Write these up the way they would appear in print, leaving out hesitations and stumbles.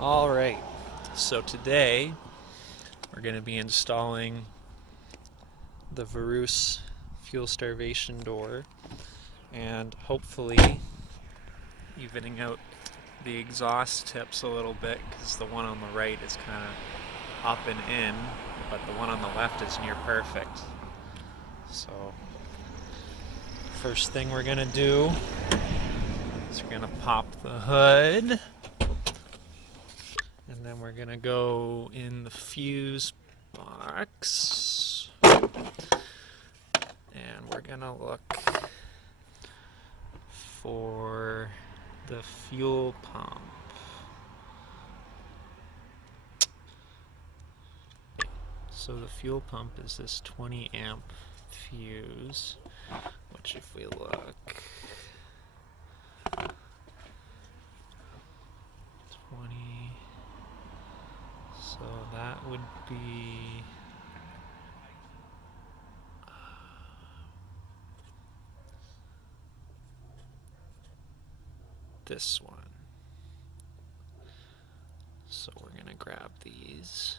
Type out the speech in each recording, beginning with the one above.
Alright, so today we're going to be installing the Verus fuel starvation door and hopefully evening out the exhaust tips a little bit, because the one on the right is kind of up and in, but the one on the left is near perfect. So first thing we're going to do is we're going to pop the hood. And then we're gonna go in the fuse box, and we're gonna look for the fuel pump. So the fuel pump is this 20 amp fuse, which if we look, 20, so that would be this one. So we're gonna grab these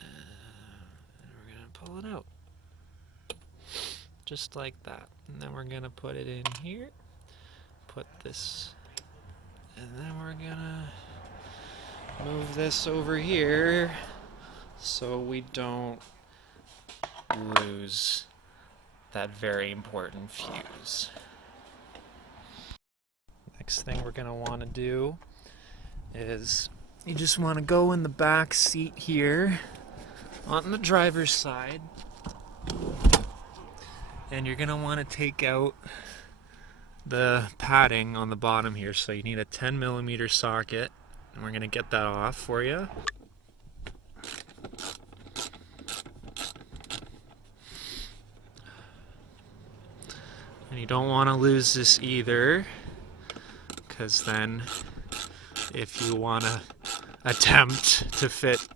and we're gonna pull it out just like that, and then we're gonna put it in here, put this, and then we're gonna move this over here so we don't lose that very important fuse. Next thing we're gonna want to do is you just want to go in the back seat here on the driver's side, and you're gonna want to take out the padding on the bottom here. So you need a 10mm socket, and we're gonna get that off for you. And you don't want to lose this either, because then if you want to attempt to fit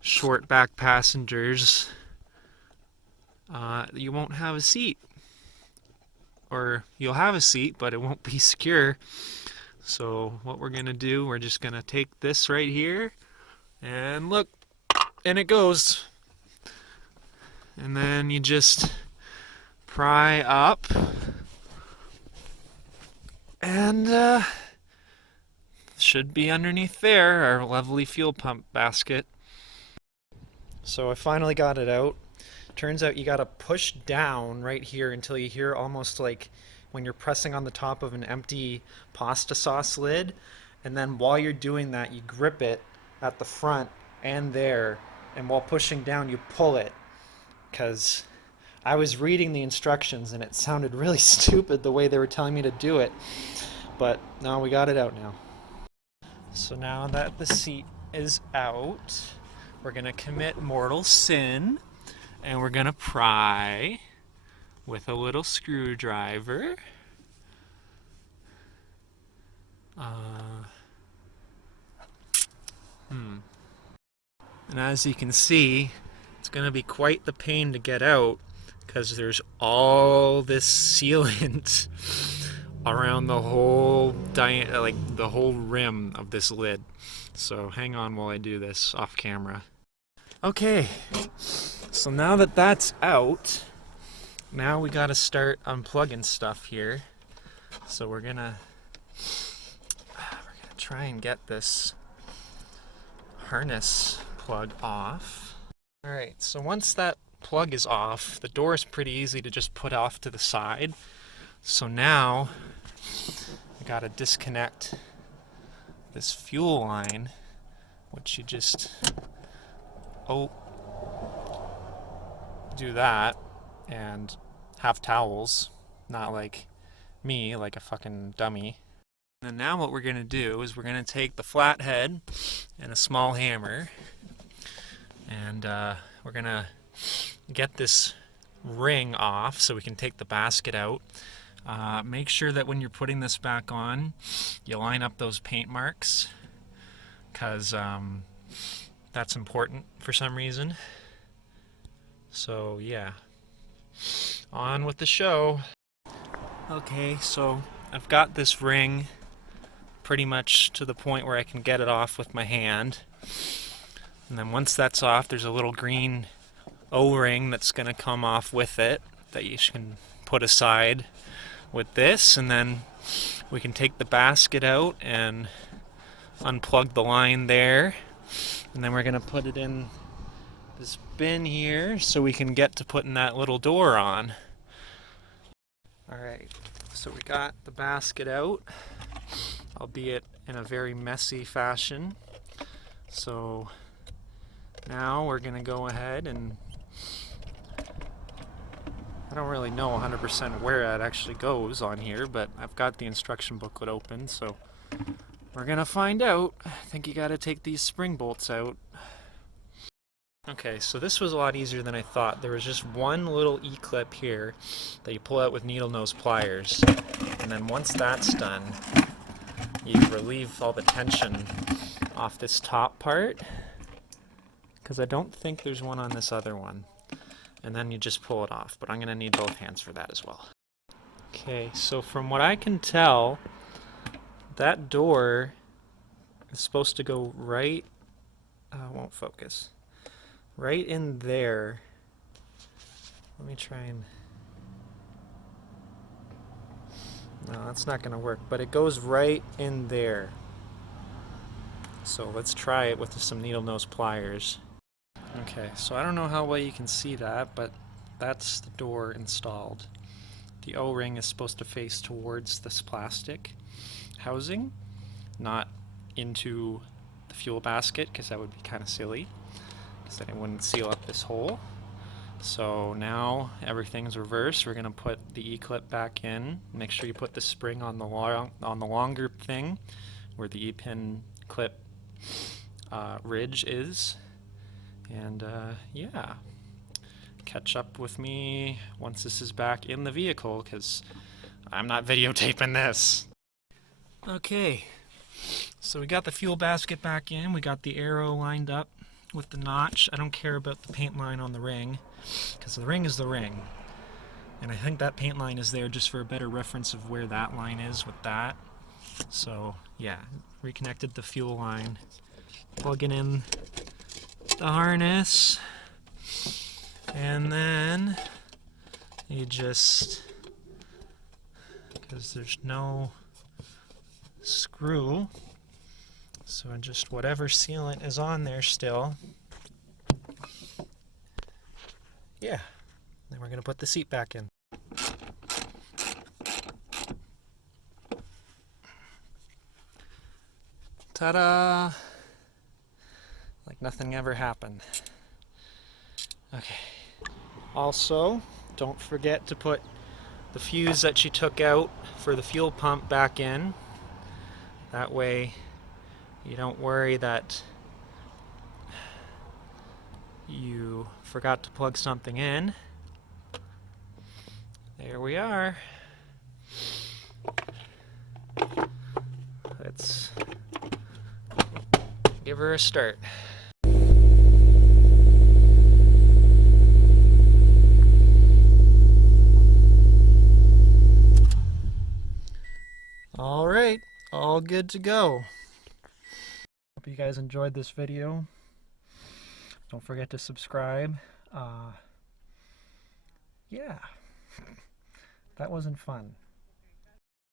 short back passengers, you won't have a seat. Or you'll have a seat, but it won't be secure. So what we're going to do, we're just going to take this right here, and look, and it goes. And then you just pry up, and should be underneath there, our lovely fuel pump basket. So I finally got it out. Turns out you gotta push down right here until you hear almost like when you're pressing on the top of an empty pasta sauce lid, and then while you're doing that you grip it at the front and there, and while pushing down you pull it, because I was reading the instructions and it sounded really stupid the way they were telling me to do it, but no, we got it out now. So now that the seat is out, we're gonna commit mortal sin, and we're gonna pry with a little screwdriver. And as you can see, it's gonna be quite the pain to get out, because there's all this sealant around the whole the whole rim of this lid. So hang on while I do this off camera. Okay, so now that that's out, now we gotta start unplugging stuff here. So we're gonna try and get this harness plug off. Alright, so once that plug is off, the door is pretty easy to just put off to the side. So now I gotta disconnect this fuel line, which you just do that and have towels, not like me, like a fucking dummy. And now what we're gonna do is we're gonna take the flathead and a small hammer, and we're gonna get this ring off so we can take the basket out. Make sure that when you're putting this back on, you line up those paint marks, because that's important for some reason. So yeah, on with the show. Okay, so I've got this ring pretty much to the point where I can get it off with my hand. And then once that's off, there's a little green O-ring that's going to come off with it that you can put aside with this, and then we can take the basket out and unplug the line there, and then we're going to put it in this bin here so we can get to putting that little door on. Alright, so we got the basket out, albeit in a very messy fashion. So now we're going to go ahead and I don't really know 100% where that actually goes on here, but I've got the instruction booklet open, so we're gonna find out. I think you gotta take these spring bolts out. Okay, so this was a lot easier than I thought. There was just one little E-clip here that you pull out with needle nose pliers, and then once that's done, you relieve all the tension off this top part, because I don't think there's one on this other one. And then you just pull it off, but I'm going to need both hands for that as well. Okay, so from what I can tell, that door is supposed to go right, won't focus, right in there. Let me try and, no, that's not going to work, but it goes right in there. So let's try it with some needle nose pliers. Okay, so I don't know how well you can see that, but that's the door installed. The O-ring is supposed to face towards this plastic housing, not into the fuel basket, because that would be kind of silly, because then it wouldn't seal up this hole. So now everything's reversed. We're going to put the E-clip back in. Make sure you put the spring on the longer thing, where the E-pin clip ridge is. And yeah, catch up with me once this is back in the vehicle, because I'm not videotaping this. Okay, so we got the fuel basket back in. We got the arrow lined up with the notch. I don't care about the paint line on the ring, because the ring is the ring. And I think that paint line is there just for a better reference of where that line is with that. So yeah, reconnected the fuel line, plugging in the harness, and then you just, because there's no screw, so just whatever sealant is on there still, yeah, then we're going to put the seat back in. Ta-da! Like nothing ever happened. Okay. Also, don't forget to put the fuse that she took out for the fuel pump back in. That way you don't worry that you forgot to plug something in. There we are. Let's give her a start. Alright, all good to go. Hope you guys enjoyed this video. Don't forget to subscribe. Yeah, that wasn't fun.